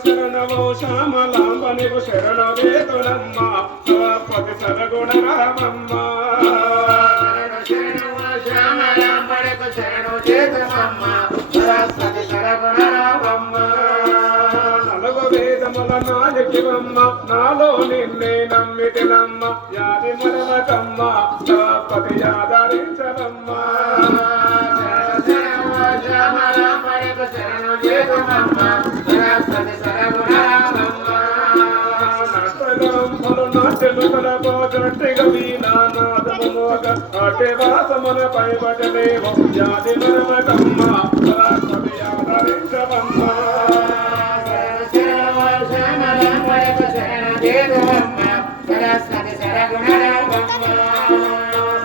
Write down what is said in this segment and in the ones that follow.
శరణమో శరణ వేదునమ్మ సరస్వతి సరగుణ రామమ్మ నలుగు వేదముల నాయకివమ్మ నాలో నిన్నే నమ్మితినమ్మ యాది మరణకమ్మ సరస్వతి యాదరించవమ్మ అటెవాసమున పైబటలేమో యాది మరణకమ్మ సరస్వతి యాదరించవమ్మ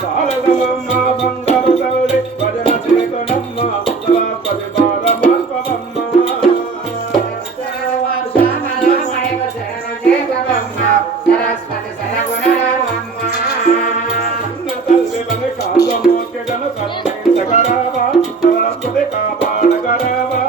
సారదమమ్మ బంగారు తల్లి భజన చేతనమ్మ సరస్వతి బాలమల్పవమ్మ తల్లి కాలమోకెదను కరుణించగరావా సరస్వతి కాపాడగరావా